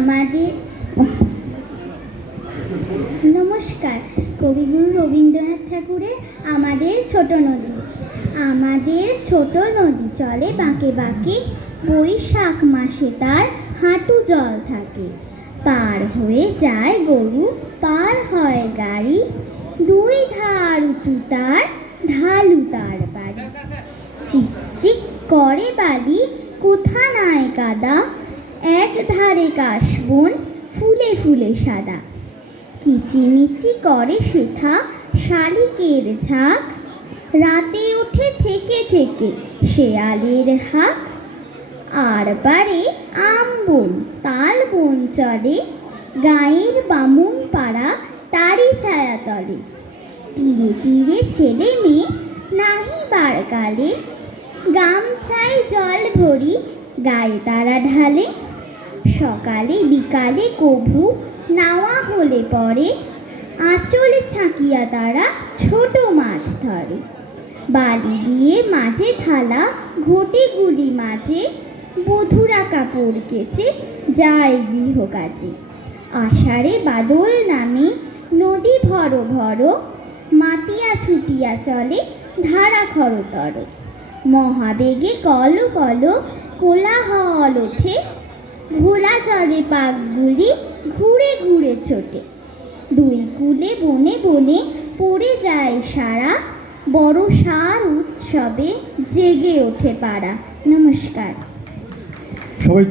আমাদের নমস্কার। কবিগুরু রবীন্দ্রনাথ ঠাকুরের আমাদের ছোট নদী। আমাদের ছোট নদী চলে বাঁকে বাঁকে, বৈশাখ মাসে তার হাঁটু জল থাকে। পার হয়ে যায় গরু, পার হয় গাড়ি, দুই ধার উঁচু তার, ঢালু তার বাড়ি। চিকচিক করে বালি, কোথা নাই কাদা, এক ধারে কাশবন, ফুলে ফুলে সাদা। কিচিমিচি করে শেখা শালিকের ঝাঁক, রাতে ওঠে থেকে থেকে শেয়ালের হাঁক। আর বারে আমবন তাল বন চলে, গাঁয়ের বামুন পাড়া তারি ছায়া তলে। তীরে তীরে ছেলে মেয়ে নাহি বার কালে, গামছায় জল ভরি গায়ে তারা ঢালে। সকালে বিকালে কভু নাওয়া হলে পরে, আঁচলে ছাকিয়া তারা ছোট মাছ ধরে। বালি দিয়ে মাঝে থালা, ঘটিগুলি মাঝে, বধুরা কাপড় কেচে যায় গৃহ কাজে। আষাঢ়ে বাদল নামে নদী ভর ভর, মাতিয়া ছুটিয়া চলে ধারা খরতর। মহাবেগে কল কল কোলাহল ওঠে, ঘোলা চলে পাকগুলি ঘুরে ঘুরে ছোটে। দুই কূলে বনে বনে পড়ে যায় সারা, বড়সার উৎসবে জেগে ওঠে পাড়া। নমস্কার। সবাই